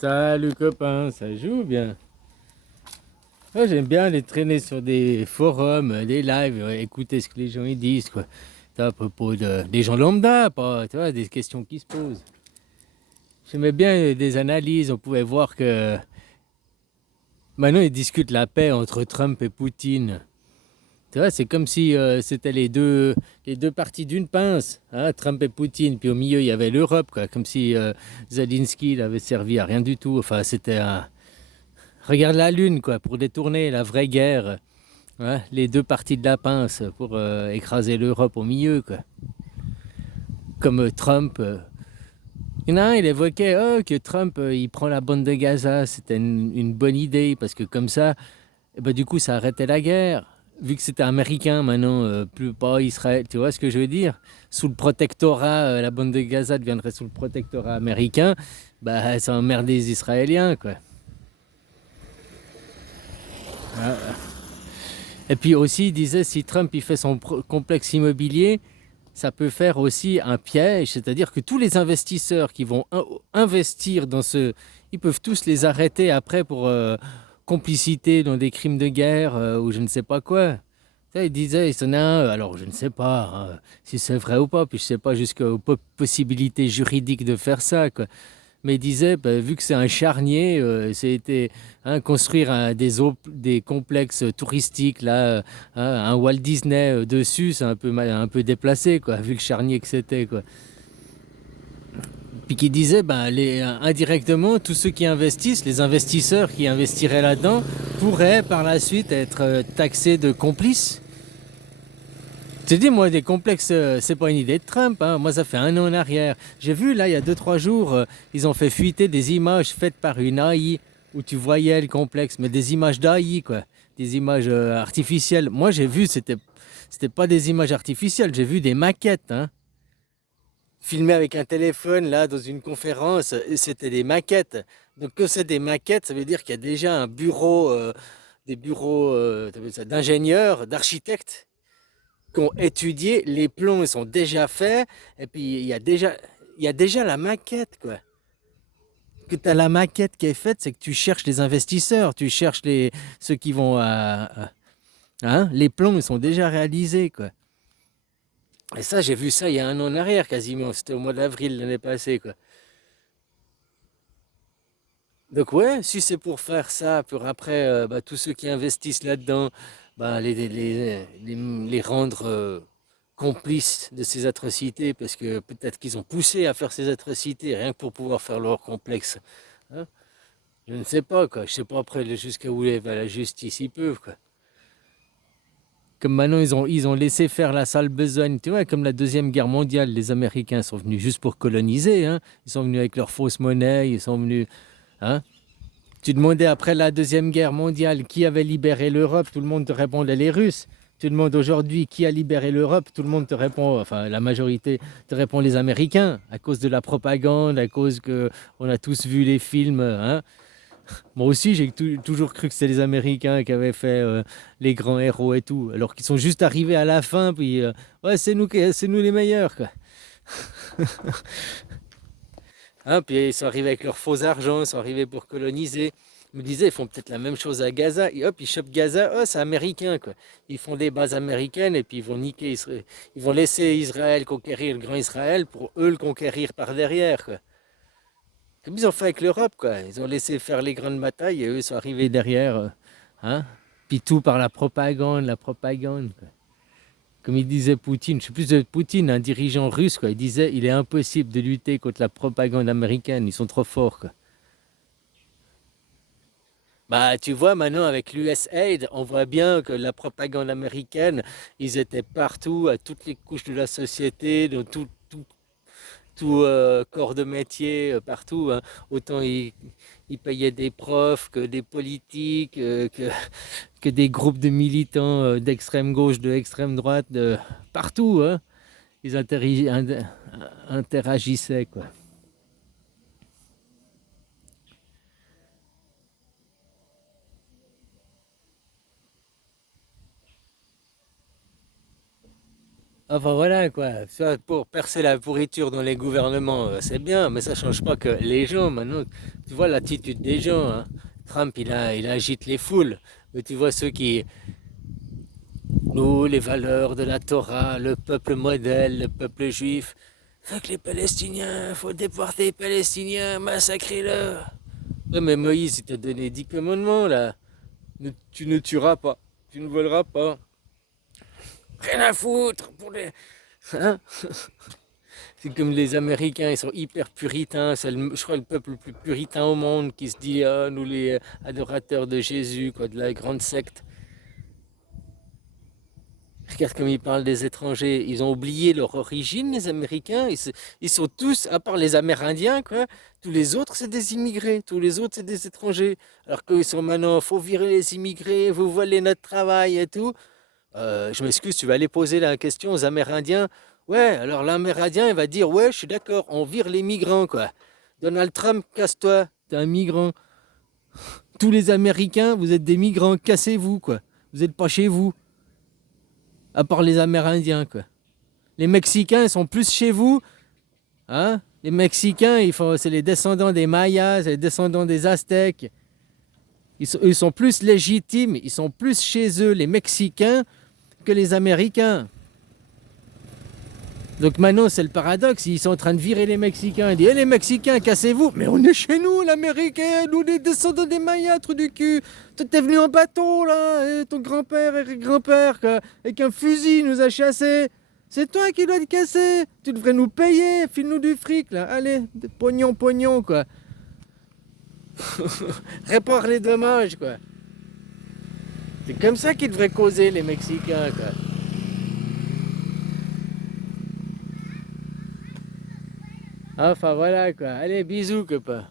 Salut copain, ça joue bien. Ouais, j'aime bien aller traîner sur des forums, des lives, écouter ce que les gens ils disent, quoi. Ça, à propos des gens lambda, pas, tu vois, des questions qui se posent. J'aimais bien des analyses, on pouvait voir que maintenant ils discutent la paix entre Trump et Poutine. Tu vois, c'est comme si c'était les deux parties d'une pince, hein, Trump et Poutine, puis au milieu il y avait l'Europe, quoi, comme si Zelensky il avait servi à rien du tout. Enfin, c'était un. Regarde la Lune, quoi, pour détourner la vraie guerre. Ouais, les deux parties de la pince pour écraser l'Europe au milieu, quoi. Comme Trump. Il y en a un, il évoquait que Trump, il prend la bande de Gaza. C'était une bonne idée, parce que comme ça, eh ben, du coup, ça arrêtait la guerre. Vu que c'était américain maintenant, plus pas Israël. Tu vois ce que je veux dire? Sous le protectorat, la bande de Gaza deviendrait sous le protectorat américain. Bah, ça emmerde les Israéliens, quoi. Et puis aussi, il disait, si Trump il fait son complexe immobilier, ça peut faire aussi un piège, c'est-à-dire que tous les investisseurs qui vont investir dans ce. Ils peuvent tous les arrêter après pour complicité dans des crimes de guerre ou je ne sais pas quoi. Ça, il disait, il s'en a un, alors je ne sais pas si c'est vrai ou pas, puis je ne sais pas jusqu'aux possibilités juridiques de faire ça, quoi. Mais il disait, bah, vu que c'est un charnier, c'était construire des complexes touristiques, là, un Walt Disney dessus, c'est un peu déplacé, quoi, vu le charnier que c'était, quoi. Puis qui disait, ben, indirectement, tous ceux qui investissent, les investisseurs qui investiraient là-dedans, pourraient par la suite être taxés de complices. Tu te dis, moi, des complexes, c'est pas une idée de Trump, hein. Moi, ça fait un an en arrière. J'ai vu, là, il y a 2, 3 jours, ils ont fait fuiter des images faites par une AI où tu voyais le complexe, mais des images d'AI, quoi. Des images artificielles. Moi, j'ai vu, c'était pas des images artificielles, j'ai vu des maquettes, hein. Filmées avec un téléphone, là, dans une conférence, et c'était des maquettes. Donc, que c'est des maquettes, ça veut dire qu'il y a déjà un bureau, des bureaux t'appelles ça, d'ingénieurs, d'architectes qui ont étudié, les plans ils sont déjà faits, et puis il y a déjà la maquette, quoi. Que tu as la maquette qui est faite, c'est que tu cherches les investisseurs, tu cherches ceux qui vont hein, les plans ils sont déjà réalisés, quoi. Et ça, j'ai vu ça il y a un an en arrière quasiment, c'était au mois d'avril l'année passée, quoi. Donc ouais, si c'est pour faire ça, pour après, bah, tous ceux qui investissent là-dedans, bah, les rendre complices de ces atrocités, parce que peut-être qu'ils ont poussé à faire ces atrocités rien que pour pouvoir faire leur complexe, hein. Je ne sais pas, quoi. Je sais pas après jusqu'à où va la justice, ils peuvent, quoi. Comme maintenant, ils ont laissé faire la sale besogne, tu vois, comme la Deuxième Guerre mondiale, les Américains sont venus juste pour coloniser, hein. Ils sont venus avec leur fausse monnaie, ils sont venus, hein. Tu demandais après la Deuxième Guerre mondiale qui avait libéré l'Europe, tout le monde te répondait les Russes. Tu demandes aujourd'hui qui a libéré l'Europe, tout le monde te répond, enfin la majorité te répond les Américains, à cause de la propagande, à cause que on a tous vu les films, hein. Moi aussi, j'ai toujours cru que c'était les Américains qui avaient fait les grands héros et tout, alors qu'ils sont juste arrivés à la fin, puis ouais, c'est nous les meilleurs, quoi. Hein, puis ils sont arrivés avec leurs faux argent, ils sont arrivés pour coloniser. Je me disais, ils font peut-être la même chose à Gaza. Et hop, ils chopent Gaza. Oh, c'est américain, quoi. Ils font des bases américaines et puis ils vont niquer Israël. Ils vont laisser Israël conquérir le grand Israël pour eux le conquérir par derrière, quoi. Comme ils ont fait avec l'Europe, quoi. Ils ont laissé faire les grandes batailles et eux sont arrivés derrière. Hein. Puis tout par la propagande, quoi. Comme il disait Poutine, je sais plus de Poutine, un dirigeant russe, quoi. Il disait, il est impossible de lutter contre la propagande américaine. Ils sont trop forts, quoi. Bah, tu vois, maintenant avec l'USAID, on voit bien que la propagande américaine, ils étaient partout, à toutes les couches de la société, dans tout corps de métier, partout, hein. Autant ils payaient des profs que des politiques, que des groupes de militants d'extrême gauche, de extrême droite, partout, hein. Ils interagissaient, quoi. Enfin voilà quoi, ça, pour percer la pourriture dans les gouvernements, c'est bien, mais ça change pas que les gens maintenant, tu vois l'attitude des gens, hein. Trump il agite les foules, mais tu vois ceux qui, nous, les valeurs de la Torah, le peuple modèle, le peuple juif, fait que les Palestiniens, faut déporter les Palestiniens, massacrer-le. Ouais, mais Moïse il t'a donné 10 commandements là, tu ne tueras pas, tu ne voleras pas, rien à foutre pour les... Hein. C'est comme les Américains, ils sont hyper puritains. C'est, je crois, le peuple le plus puritain au monde qui se dit, ah, nous les adorateurs de Jésus, quoi, de la grande secte. Regarde comme ils parlent des étrangers. Ils ont oublié leur origine, les Américains. Ils sont tous, à part les Amérindiens, quoi. Tous les autres, c'est des immigrés. Tous les autres, c'est des étrangers. Alors qu'ils sont maintenant, faut virer les immigrés, vous volez notre travail et tout. Je m'excuse, tu vas aller poser la question aux Amérindiens. Ouais, alors l'Amérindien, il va dire, ouais, je suis d'accord, on vire les migrants, quoi. Donald Trump, casse-toi, t'es un migrant. Tous les Américains, vous êtes des migrants, cassez-vous, quoi. Vous n'êtes pas chez vous, à part les Amérindiens, quoi. Les Mexicains, ils sont plus chez vous, hein. Les Mexicains, c'est les descendants des Mayas, c'est les descendants des Aztèques. Ils sont plus légitimes, ils sont plus chez eux, les Mexicains, que les Américains. Donc maintenant, c'est le paradoxe. Ils sont en train de virer les Mexicains. Ils disent, les Mexicains, cassez-vous. Mais on est chez nous, l'Américain. Nous, les descendants des Mayas, trou du cul. Toi, t'es venu en bateau, là. Et ton grand-père et grand-père, avec un fusil, nous a chassés. C'est toi qui dois te casser. Tu devrais nous payer. File-nous du fric, là. Allez, pognon, pognon, quoi. Répare les dommages, quoi. C'est comme ça qu'ils devraient causer, les Mexicains, quoi. Enfin, voilà, quoi. Allez, bisous, copain.